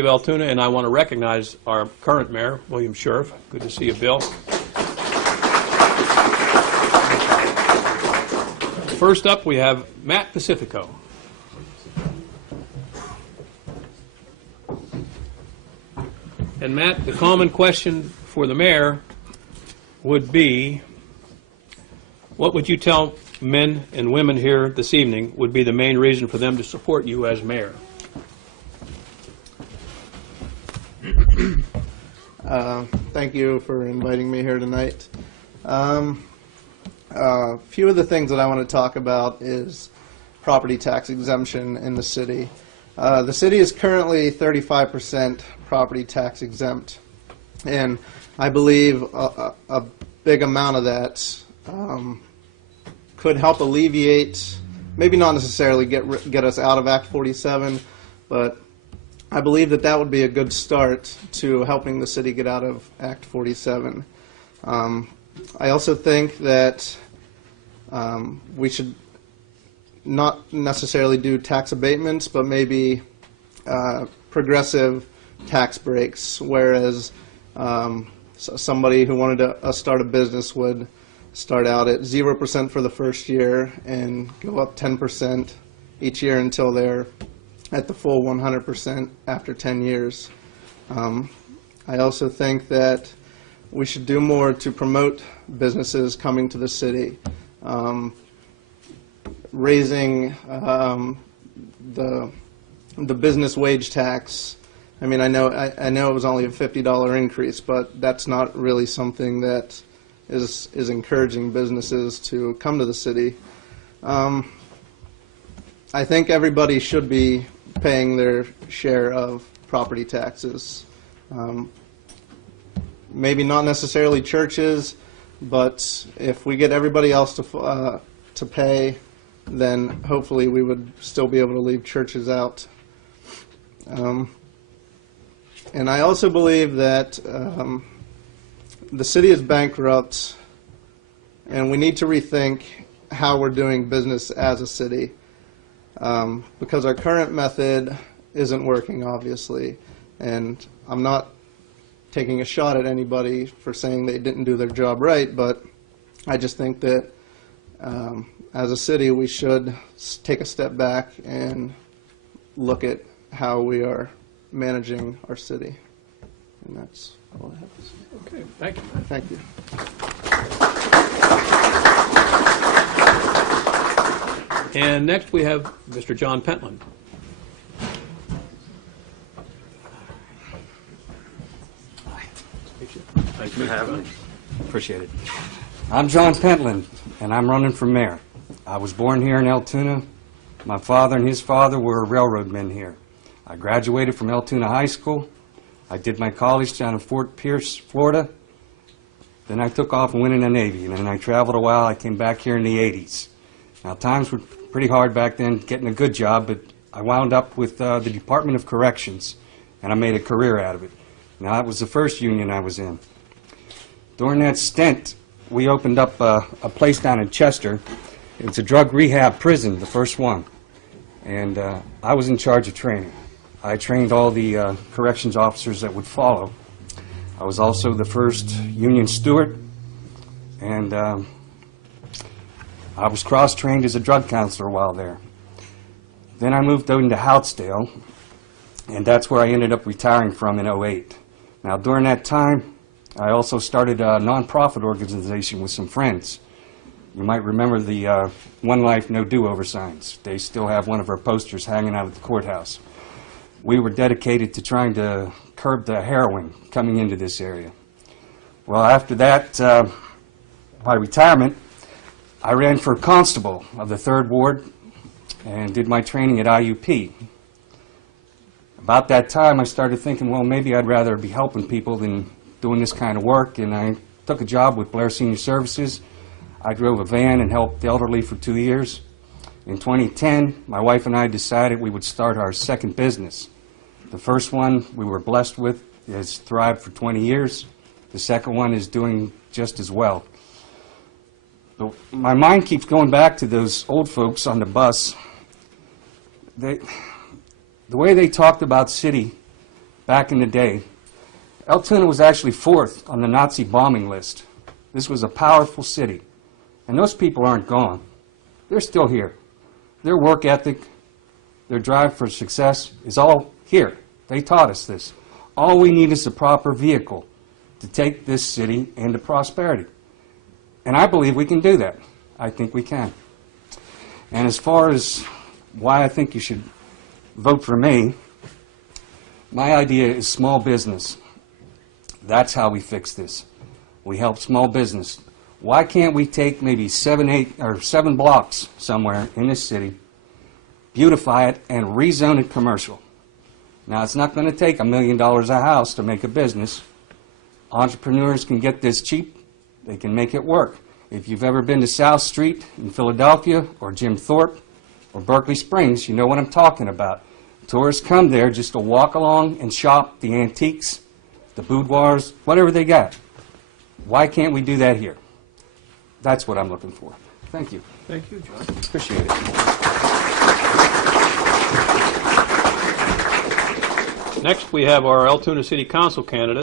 of Altoona, and I want to recognize our current mayor, William Sheriff. Good to see you, Bill. First up, we have Matt Pacifico. And Matt, the common question for the mayor would be, what would you tell men and women here this evening would be the main reason for them to support you as mayor? Thank you for inviting me here tonight. A few of the things that I want to talk about is property tax exemption in the city. The city is currently 35% property tax exempt, and I believe a big amount of that could help alleviate, maybe not necessarily get us out of Act 47, but I believe that that would be a good start to helping the city get out of Act 47. I also think that we should not necessarily do tax abatements, but maybe progressive tax breaks, whereas somebody who wanted to start a business would start out at 0% for the first year and go up 10% each year until they're at the full 100% after 10 years. I also think that we should do more to promote businesses coming to the city, raising the business wage tax. I mean, I know it was only a $50 increase, but that's not really something that is encouraging businesses to come to the city. I think everybody should be paying their share of property taxes. Maybe not necessarily churches, but if we get everybody else to pay, then hopefully we would still be able to leave churches out. And I also believe that the city is bankrupt, and we need to rethink how we're doing business as a city. Because our current method isn't working, obviously, and I'm not taking a shot at anybody for saying they didn't do their job right, but I just think that as a city we should take a step back and look at how we are managing our city. And that's all I have to say. Okay, thank you. Thank you. And next we have Mr. John Pentland. Thank you for having me. Appreciate it. I'm John Pentland, and I'm running for mayor. I was born here in Altoona. My father and his father were railroad men here. I graduated from Altoona High School. I did my college down in Fort Pierce, Florida. Then I took off and went in the Navy, and then I traveled a while. I came back here in the 80s. Now, times were pretty hard back then getting a good job, but I wound up with the Department of Corrections, and I made a career out of it. Now, that was the first union I was in. During that stint, we opened up a place down in Chester. It's a drug rehab prison, the first one, and I was in charge of training. I trained all the corrections officers that would follow. I was also the first union steward, and I was cross-trained as a drug counselor while there. Then I moved out into Houtsdale, and that's where I ended up retiring from in '08. Now, during that time, I also started a nonprofit organization with some friends. You might remember the One Life, No Do-Over signs. They still have one of our posters hanging out at the courthouse. We were dedicated to trying to curb the heroin coming into this area. Well, after that, my retirement, I ran for constable of the 3rd Ward and did my training at IUP. About that time, I started thinking, well, maybe I'd rather be helping people than doing this kind of work, and I took a job with Blair Senior Services. I drove a van and helped the elderly for 2 years. In 2010, my wife and I decided we would start our second business. The first one we were blessed with has thrived for 20 years. The second one is doing just as well. But my mind keeps going back to those old folks on the bus. The way they talked about city back in the day, Altoona was actually 4th on the Nazi bombing list. This was a powerful city. And those people aren't gone. They're still here. Their work ethic, their drive for success is all here. They taught us this. All we need is a proper vehicle to take this city into prosperity. And I believe we can do that. I think we can. And as far as why I think you should vote for me, my idea is small business. That's how we fix this. We help small business. Why can't we take maybe 7 blocks somewhere in this city, beautify it, and rezone it commercial? Now, it's not going to take $1 million a house to make a business. Entrepreneurs can get this cheap. They can make it work. If you've ever been to South Street in Philadelphia or Jim Thorpe or Berkeley Springs, you know what I'm talking about. Tourists come there just to walk along and shop the antiques, the boudoirs, whatever they got. Why can't we do that here? That's what I'm looking for. Thank you. Thank you, John. Appreciate it. Next, we have our Altoona City Council candidate.